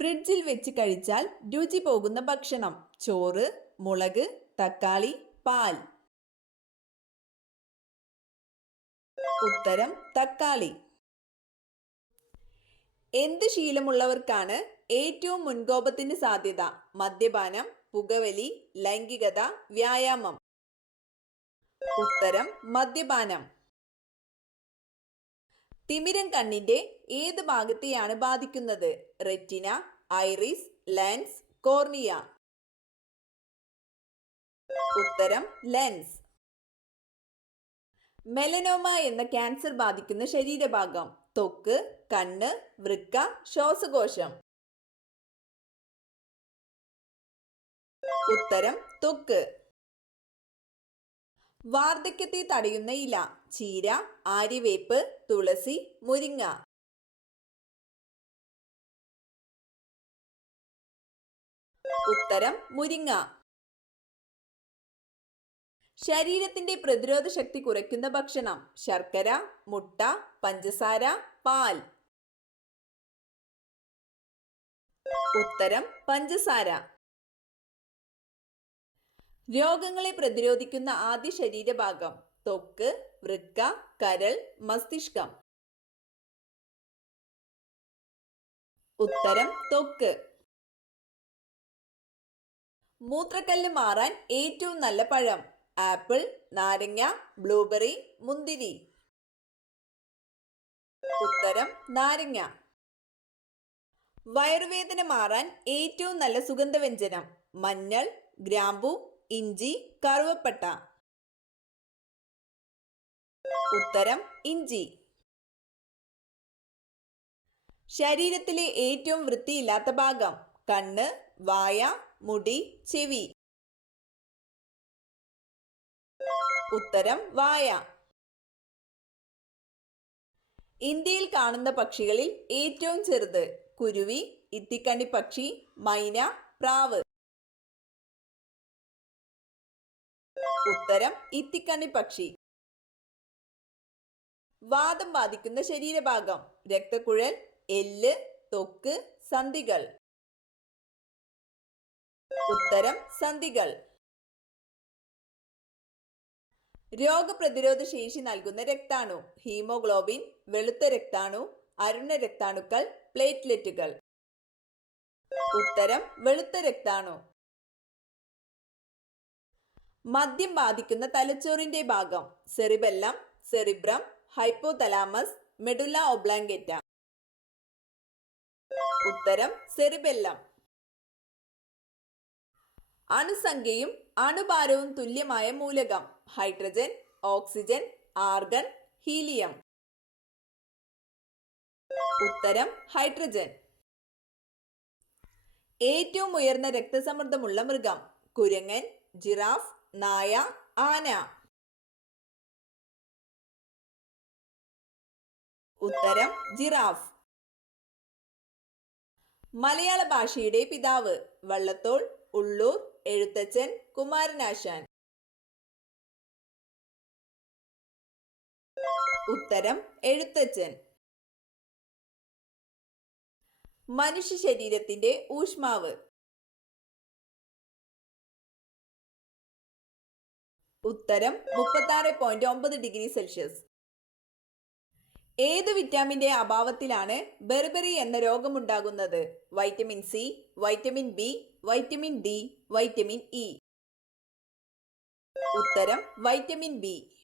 ഫ്രിഡ്ജിൽ വെച്ച് കഴിച്ചാൽ രുചി പോകുന്ന ഭക്ഷണം. ചോറ്, മുളക്, തക്കാളി, പാൽ. ഉത്തരം തക്കാളി. എന്ത് ശീലമുള്ളവർക്കാണ് ഏറ്റവും മുൻകോപത്തിന് സാധ്യത? മദ്യപാനം, പുകവലി, ലൈംഗികത, വ്യായാമം. ഉത്തരം മദ്യപാനം. തിമിരം കണ്ണിന്റെ ഏത് ഭാഗത്തെയാണ് ബാധിക്കുന്നത്? Retina, iris, lens, cornea. ഉത്തരം ലെൻസ്. മെലനോമ എന്ന ക്യാൻസർ ബാധിക്കുന്ന ശരീരഭാഗം? ത്വക്ക്, കണ്ണ്, വൃക്ക, ശ്വാസകോശം. ഉത്തരം ത്വക്ക്. വാർദ്ധക്യത്തെ തടയുന്ന ഇല? ചീര, ആര്യവേപ്പ്, തുളസി, മുരിങ്ങ. ഉത്തരം മുരിങ്ങ. ശരീരത്തിന്റെ പ്രതിരോധ ശക്തി കുറയ്ക്കുന്ന ഭക്ഷണം? ശർക്കര, മുട്ട, പഞ്ചസാര, പാൽ. ഉത്തരം പഞ്ചസാര. രോഗങ്ങളെ പ്രതിരോധിക്കുന്ന ആദ്യ ശരീരഭാഗം? ത്വക്ക്, വൃക്ക, കരൾ, മസ്തിഷ്കം. ഉത്തരം ത്വക്ക്. മൂത്രക്കല്ല് മാറാൻ ഏറ്റവും നല്ല പഴം? ആപ്പിൾ, നാരങ്ങ, ബ്ലൂബെറി, മുന്തിരി. ഉത്തരം നാരങ്ങ. വയറുവേദന മാറാൻ ഏറ്റവും നല്ല സുഗന്ധവ്യഞ്ജനം? മഞ്ഞൾ, ഗ്രാമ്പു, ഇഞ്ചി, കറുവപ്പട്ട. ഉത്തരം ഇഞ്ചി. ശരീരത്തിലെ ഏറ്റവും വൃത്തിയില്ലാത്ത ഭാഗം? കണ്ണ്, വായ, മുടി, ചെവി. ഉത്തരം വായ. ഇന്ത്യയിൽ കാണുന്ന പക്ഷികളിൽ ഏറ്റവും ചെറുത്? കുരുവി, ഇത്തിക്കണ്ണി പക്ഷി, മൈന, പ്രാവ്. ഉത്തരം ഇത്തിക്കണ്ണി പക്ഷി. വാതം ബാധിക്കുന്ന ശരീരഭാഗം? രക്തക്കുഴൽ, എല്ല്, ത്വക്ക്, സന്ധികൾ. ഉത്തരം സന്ധികൾ. രോഗപ്രതിരോധ ശേഷി നൽകുന്ന രക്താണു? ഹീമോഗ്ലോബിൻ, വെളുത്ത രക്താണു, അരുണ രക്താണുക്കൾ, പ്ലേറ്റ്ലെറ്റുകൾ. ഉത്തരം വെളുത്ത രക്താണു. മദ്യം ബാധിക്കുന്ന തലച്ചോറിന്റെ ഭാഗം? Cerebellum, cerebrum, hypothalamus, medulla oblongata. ഉത്തരം സെറിബെല്ലം. അണുസംഖ്യയും അണുഭാരവും തുല്യമായ മൂലകം? Hydrogen, oxygen, argon, helium. ഉത്തരം ഹൈഡ്രജൻ. ഏറ്റവും ഉയർന്ന രക്തസമ്മർദ്ദമുള്ള മൃഗം? കുരങ്ങൻ, ജിറാഫ്, നായ, ആന. ഉത്തരം ജിറാഫ്. മലയാള ഭാഷയുടെ പിതാവ്? വള്ളത്തോൾ, ഉള്ളൂർ, എഴുത്തച്ഛൻ, കുമാരനാശാൻ. ഉത്തരം എഴുത്തച്ഛൻ. മനുഷ്യ ശരീരത്തിന്റെ ഊഷ്മാവ്? ഉത്തരം 36.9 ഡിഗ്രി സെൽഷ്യസ്. ഏതു വിറ്റാമിന്റെ അഭാവത്തിലാണ് ബെർബറി എന്ന രോഗമുണ്ടാകുന്നത്? Vitamin C, vitamin B, vitamin D, vitamin E. ഉത്തരം വൈറ്റമിൻ ബി.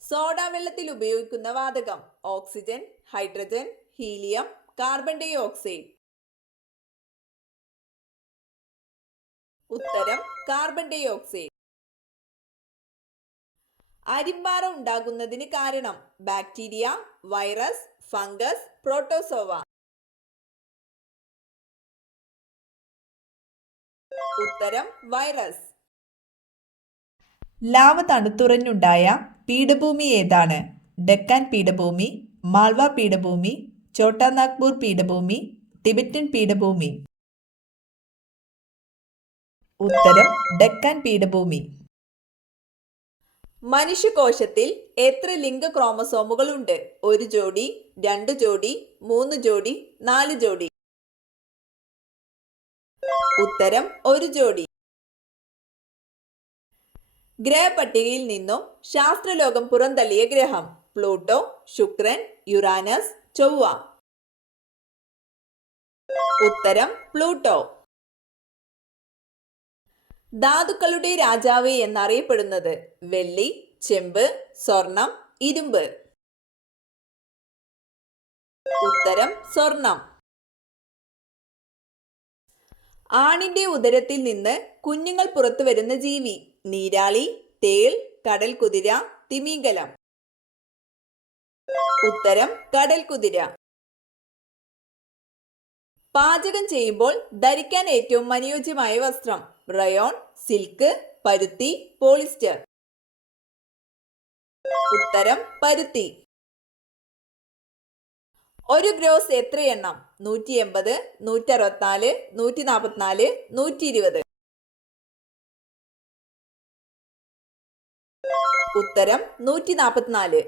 സോഡ വെള്ളത്തിൽ ഉപയോഗിക്കുന്ന വാതകം? Oxygen, hydrogen, helium, carbon dioxide. ഉത്തരം കാർബൺ ഡൈ ഓക്സൈഡ്. അരിമ്പാറ ഉണ്ടാകുന്നതിന് കാരണം? Bacteria, virus, fungus, protozoa. ഉത്തരം വൈറസ്. ലാവ തണുത്തുറഞ്ഞുണ്ടായ പീഠഭൂമി ഏതാണ്? ഡെക്കാൻ പീഠഭൂമി, മാൾവ പീഠഭൂമി, ഛോട്ടാ നാഗ്പൂർ പീഠഭൂമി, ടിബറ്റൻ പീഠഭൂമി. ഉത്തരം ഡെക്കാൻ പീഠഭൂമി. മനുഷ്യകോശത്തിൽ എത്ര ലിംഗ ക്രോമസോമുകൾ ഉണ്ട്? 1 ജോഡി, 2 ജോഡി, 3 ജോഡി, 4 ജോഡി. ഉത്തരം 1 ജോഡി. ഗ്രഹപട്ടികയിൽ നിന്നും ശാസ്ത്രലോകം പുറന്തള്ളിയ ഗ്രഹം? പ്ലൂട്ടോ, ശുക്രൻ, യുറാനസ്, ചൊവ്വ. ഉത്തരം പ്ലൂട്ടോ. ധാതുക്കളുടെ രാജാവ് എന്നറിയപ്പെടുന്നത്? വെള്ളി, ചെമ്പ്, സ്വർണം, ഇരുമ്പ്. ഉത്തരം സ്വർണം. ആണിന്റെ ഉദരത്തിൽ നിന്ന് കുഞ്ഞുങ്ങൾ പുറത്തു വരുന്ന ജീവി? നീരാളി, തേൾ, കടൽ കുതിര, തിമിംഗലം. ഉത്തരം കടൽ കുതിര. പാചകം ചെയ്യുമ്പോൾ ധരിക്കാൻ ഏറ്റവും അനുയോജ്യമായ വസ്ത്രം? റയോൺ, സിൽക്ക്, പരുത്തി, പോളിസ്റ്റർ. ഉത്തരം പരുത്തി. ഒരു ഗ്രോസ് എത്രയെണ്ണം? 180, 164, 144, 120. ഉത്തരം 144.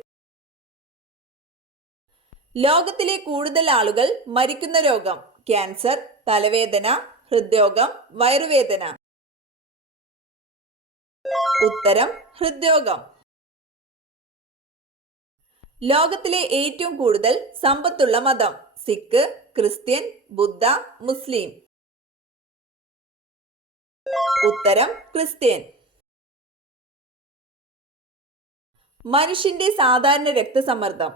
ലോകത്തിലെ കൂടുതൽ ആളുകൾ മരിക്കുന്ന രോഗം? ക്യാൻസർ, തലവേദന, ഹൃദ്രോഗം, വയറുവേദന. ഉത്തരം ഹൃദ്രോഗം. ലോകത്തിലെ ഏറ്റവും കൂടുതൽ സമ്പത്തുള്ള മതം? സിഖ്, ക്രിസ്ത്യൻ, ബുദ്ധ, മുസ്ലിം. ഉത്തരം ക്രിസ്ത്യൻ. മനുഷ്യന്റെ സാധാരണ രക്തസമ്മർദ്ദം?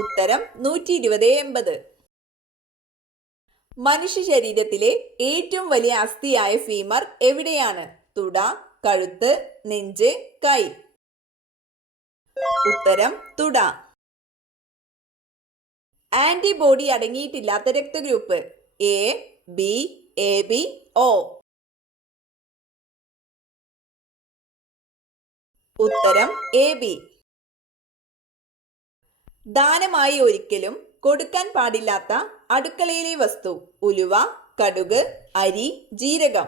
ഉത്തരം 120/80. മനുഷ്യ ശരീരത്തിലെ ഏറ്റവും വലിയ അസ്ഥിയായ ഫീമർ എവിടെയാണ്? തുട, കഴുത്ത്, നെഞ്ച്, കൈ. ഉത്തരം തുട. ആന്റിബോഡി അടങ്ങിയിട്ടില്ലാത്ത രക്തഗ്രൂപ്പ്? A, B, A B, O. ഉത്തരം എ ബി. ദാനമായി ഒരിക്കലും കൊടുക്കാൻ പാടില്ലാത്ത അടുക്കളയിലെ വസ്തു? ഉലുവ, കടുക്, അരി, ജീരകം.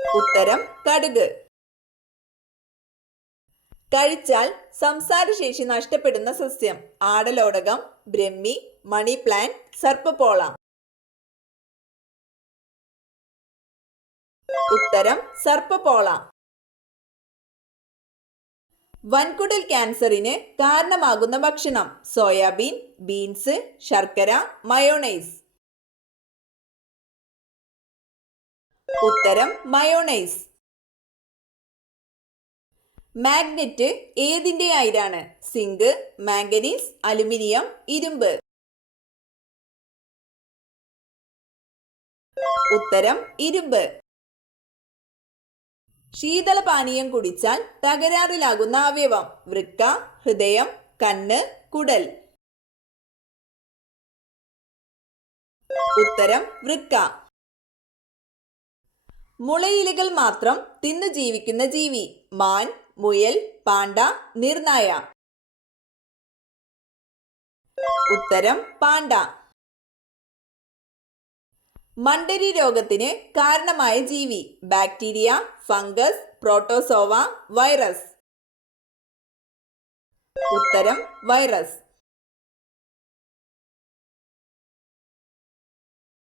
ഉത്തരം കടുക്. കഴിച്ചാൽ സംസാരശേഷി നഷ്ടപ്പെടുന്ന സസ്യം? ആടലോടകം, ബ്രഹ്മി, മണി പ്ലാന്റ്, സർപ്പപ്പോള. ഉത്തരം സർപ്പപ്പോള. വൻകുടൽ ക്യാൻസറിന് കാരണമാകുന്ന ഭക്ഷണം? സോയാബീൻ, ബീൻസ്, ശർക്കര, മയോണൈസ്. ഉത്തരം മയോണൈസ്. മാഗ്നറ്റ് ഏതിന്റെ അയിരാണ്? സിങ്ക്, മാംഗനീസ്, അലുമിനിയം, ഇരുമ്പ്. ഉത്തരം ഇരുമ്പ്. ശീതളപാനീയം കുടിച്ചാൽ തകരാറിലാകുന്ന അവയവം? വൃക്ക, ഹൃദയം, കണ്ണ്, കുടൽ. ഉത്തരം വൃക്ക. മുളയിലകൾ മാത്രം തിന്നു ജീവിക്കുന്ന ജീവി? മാൻ, മുയൽ, പാണ്ട, നീർനായ. ഉത്തരം പാണ്ട. മണ്ടരി രോഗത്തിന് കാരണമായ ജീവി? Bacteria, fungus, protozoa, virus. ഉത്തരം വൈറസ്.